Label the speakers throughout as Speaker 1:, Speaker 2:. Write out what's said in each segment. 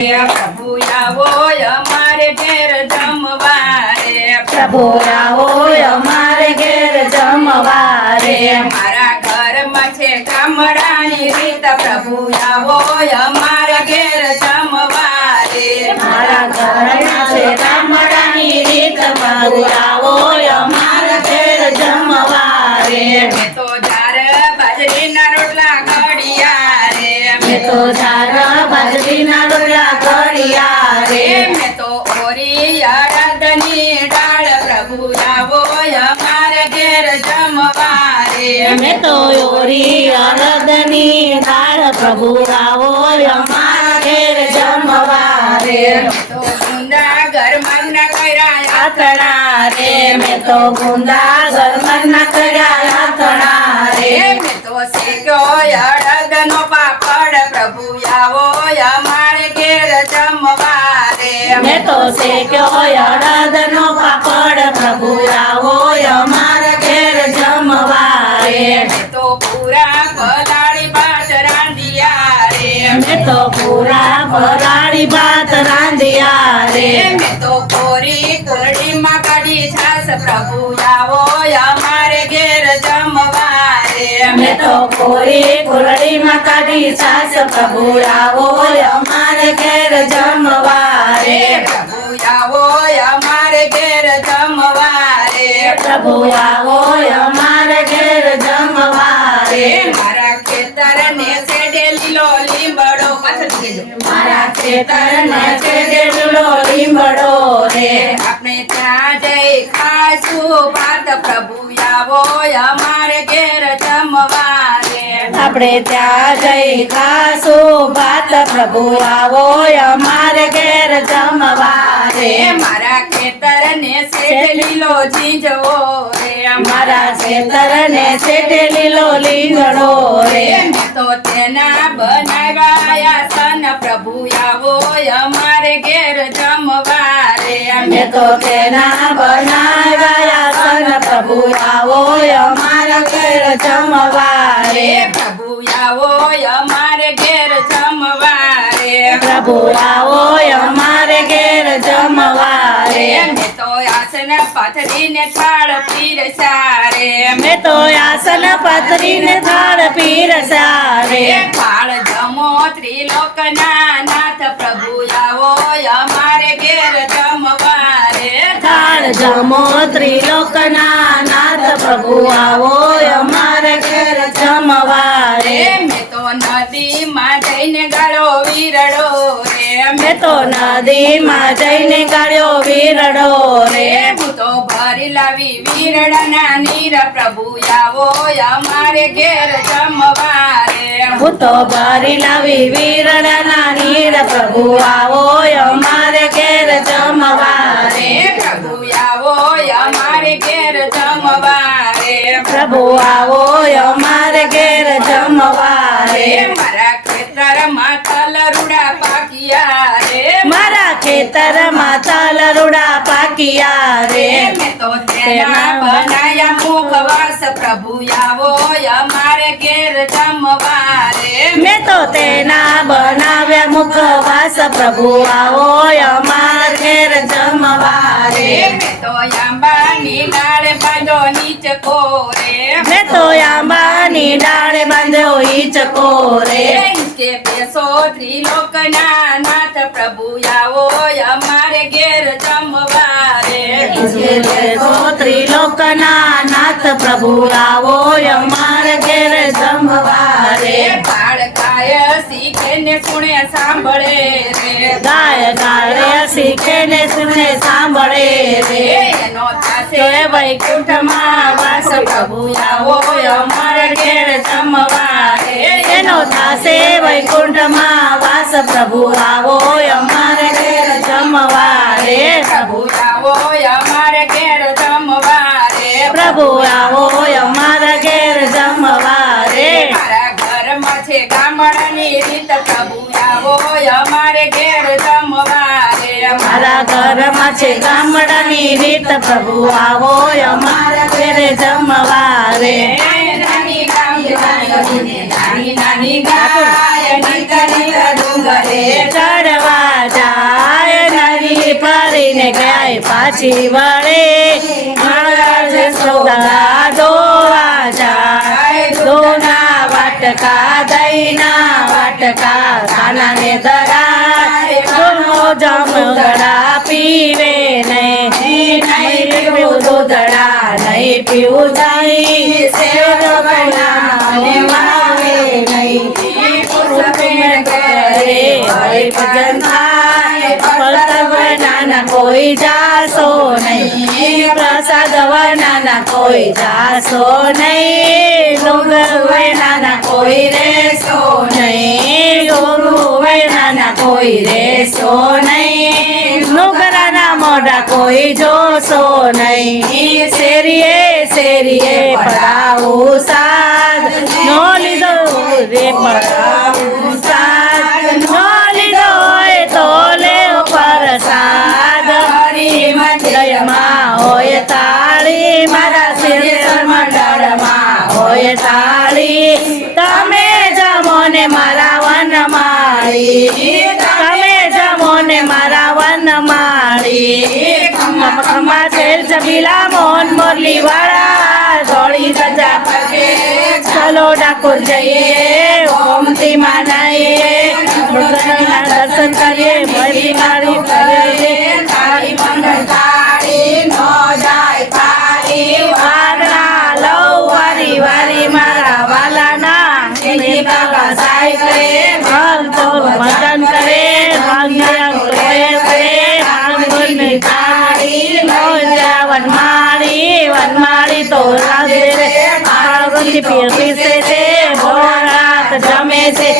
Speaker 1: પ્રભુ આવો અમારે ઘેર જમવા
Speaker 2: પ્રભુ આવો અમારે ઘેર જમવારે.
Speaker 1: મારા ઘરમાં છે ગામડાની રીત. પ્રભુ આવો અમારે ઘેર જમવારે.
Speaker 2: મારા ઘરમાં છે ગામડાની રીત. પ્રભુ આવો અમારે ઘેર જમવારે.
Speaker 1: મેં તો જાર બાજરીના રોટલા ઘડિયા રે
Speaker 2: મેં તો બાજરીના ડોલા કડિયા
Speaker 1: રે
Speaker 2: રે
Speaker 1: મેં તો ઓરી અડદની ડાળ પ્રભુ આવો અમારા ઘેર જમવા રે
Speaker 2: મેં તો યોરી અરદની દાળ પ્રભુ આવો અમારા ઘેર જમવારે
Speaker 1: તો ગુંદા ઘરમાં ના કર્યા
Speaker 2: યાતણા રે મેં તો ગુંદા ઘરમાં કર્યા યાતણા રે
Speaker 1: મેં તો શેક્યો
Speaker 2: શેક્યો અડદનો પાપડ પ્રભુ આવો અમારા ઘેર જમવારે
Speaker 1: મેં તો પૂરા પલાળી ભાત રાંધ્યા રે
Speaker 2: મેં તો પૂરા ભરાડી ભાત રાંધ્યા રે
Speaker 1: મેં તો કોરી કોરડીમાં કાઢી છાસ પ્રભુ આવો અમારે ઘેર જમવા રે
Speaker 2: મેં તો કોરી કુરડીમાં કાઢી સાસ પ્રભુ આવો અમારે ઘેર જમવારે
Speaker 1: પ્રભુ આવો અમારે ઘેર
Speaker 2: જમવારે.
Speaker 1: મારા ખેતર ને સેડે લીલો લીંબડો પાછળ.
Speaker 2: મારા ખેતરને છે લીંબડો લીમડો રે.
Speaker 1: આપણે ત્યાં જઈ ખાશું ભાત. પ્રભુ આવો અમારે ઘેર જમવા રે
Speaker 2: આપણે ત્યાં જઈ ખાશું ભાત. પ્રભુ આવો અમારે ઘેર જમવારે.
Speaker 1: મારા ખેતર ને સેડ લીલો જીંજવો રે
Speaker 2: મારા ખેતરને છે લીલો લીંગડો રે
Speaker 1: મેં તો તેના બનાવ્યા સન પ્રભુ આવો અમારે ઘેર જમવા રે
Speaker 2: મેં તો તેના બનાવ્યા સન પ્રભુ આવો અમારા ઘેર જમવારે
Speaker 1: રે પ્રભુ આવો અમારે ઘેર જમવા રે
Speaker 2: પ્રભુ આવો અમારે ઘેર જમવારે
Speaker 1: મેં તો આસન પાથરીને થાળ પીરસા રે
Speaker 2: મેં તો આસન પથરીને થાળ પીરસારે
Speaker 1: થાળ જમો ત્રિલોકના નાથ પ્રભુ આવો અમારે ઘેર જમવા રે
Speaker 2: થાળ જમો ત્રિલોકના નાથ પ્રભુ આવો અમારે ઘેર જમવારે.
Speaker 1: મેં તો નદીમાં જઈને ગાળો વીરડો રે
Speaker 2: મેં તો નદીમાં જઈને ગાળ્યો વીરડો રે.
Speaker 1: હું તો ભરી લાવી વીરડાના નીર પ્રભુ આવો અમારે ઘેર જમવા રે.
Speaker 2: હું તો ભરી લાવી વીરડાના નીર પ્રભુ આવો અમારે ઘેર જમવારે
Speaker 1: પ્રભુ આવો અમારે ઘેર
Speaker 2: જમવારે.
Speaker 1: મારા ખેતરમાં તલરુડા પાકિયા રે
Speaker 2: મારા ખેતરમાં તલરુડા પાકિયા રે
Speaker 1: મેં તો તેના બનાયા મુખવાસ પ્રભુ આવો અમારે ઘેર જમવા રે
Speaker 2: મેં તો તેના બનાવ્યા મુખવાસ પ્રભુ આવો અમાર ઘેર જમવારે.
Speaker 1: મેં તો આંબાની ડાળે
Speaker 2: બાંધ્યો ઈચકો રે
Speaker 1: કે બેસો ત્રિલોકના નાથ પ્રભુ આવો અમારે ઘેર જમવા રે
Speaker 2: તો ત્રિલોકના નાથ પ્રભુ આવો અમાર ઘેર જમવારે
Speaker 1: બાળકાય શીખે ને સુણે સાંભળે રે
Speaker 2: ગાય ગાય શીખે ને સુને સાંભળે રે
Speaker 1: એનો થાશે
Speaker 2: તે વૈકુંઠમાં વાસ પ્રભુ આવો અમાર ઘેર જમવારે એનો થાશે વૈકુંઠમાં વાસ પ્રભુ આવો અમાર ઘેર જમવારે
Speaker 1: પ્રભુ આવો અમારે ઘેર જમવા રે
Speaker 2: પ્રભુ આવો અમારા ઘેર જમવારે
Speaker 1: મારા ઘરમાં છે જમણની રીત પ્રભુ આવો અમારે ઘેર
Speaker 2: જમવારે. છે ગામડાની રીત પ્રભુ આવો અમારા ઘેર જમવારે.
Speaker 1: ચડવા જાય નરી પરીને ગાય
Speaker 2: પાછી વળે. મારા સૌદા વાટકા દઈના વાટકા કાનાને દરાય દોનો જમગડા પીવે નહીં નહીં પીવું દૂધડા નહીં પીવું દહીં સેવ બનાવને વાવે નહીં કરે હરિ ભજન થાય ફળતર વનાના કોઈ જાશો નહીં પ્રસાદ વનાના કોઈ જાશો નહીં ડુંગર વનાના કોઈ રેશો નહીં ડુંગરાના મોઢા કોઈ જોશો નહીં શેરીએ શેરીએ પડાવું સાદ નો લીધો રે પડાવું સાદ નો લીધો હોય તો લેવ પ્રસાદ હરી મંદિરમાં હોય તાળી મારા શિર મંડળમાં હોય તાળી તમે જમો ને મારા વન માળી ખમ્મા છબીલા મોહન મોરલી વાળા ધજા પગે ચલો ડાકોર જઈએ ઓમતી માનાઈએ ભગવાનના દર્શન કરીએ મરી મારી વારી મારા વાલાના, એની બાબા સાઈ કરે ભક્તો કરે. વનમાળી તો રાધે રે. પાર્વતી પીર છે જમે છે.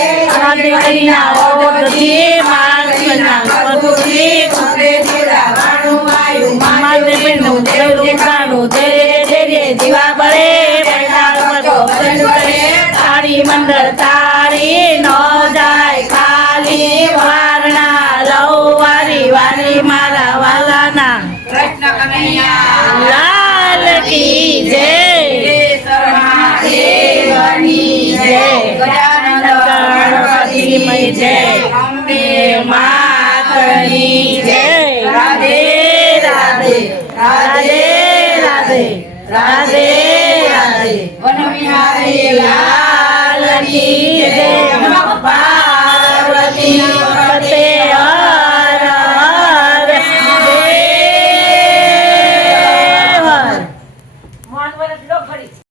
Speaker 2: વારી વારી મારા જય
Speaker 1: અંબે
Speaker 2: માતની જય રાધે રાધે રાધે રાધે રાધે રાધે
Speaker 1: વનવિહારી લાલની